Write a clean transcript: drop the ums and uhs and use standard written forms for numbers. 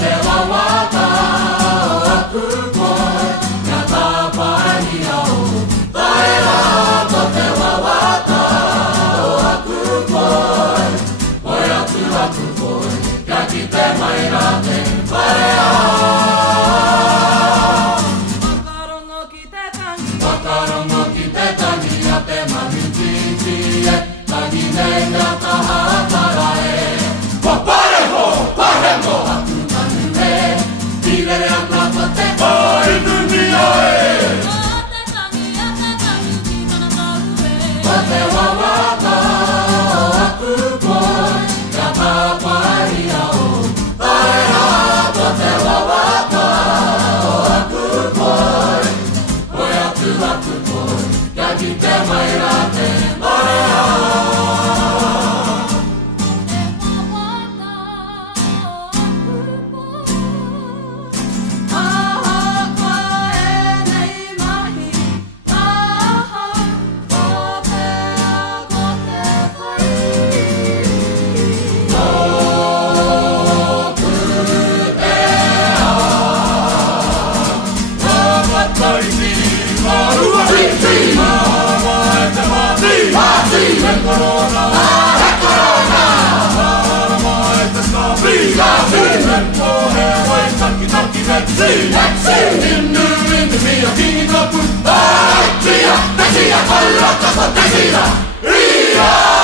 te wawata o aku koe, ngā tāpani au. Taera ko te wawata o aku koe, oi atu aku koe, kia ki te maira te wharea. Wakarongo ki te tangi a te manu titi e, tangi nei ngā taha tara e. Papareho, pareho, aku tanu e, tirere a prata te painumia e. Ko te wawata o aku koe, kia tāpari au. Taera ko te wawata o aku koe, oi atu aku koe, kia ki te maira te marea. Let's see, into me, a king of food. Tia, Tia, Tia, Tia, Tia, Tia, Tia, Tia,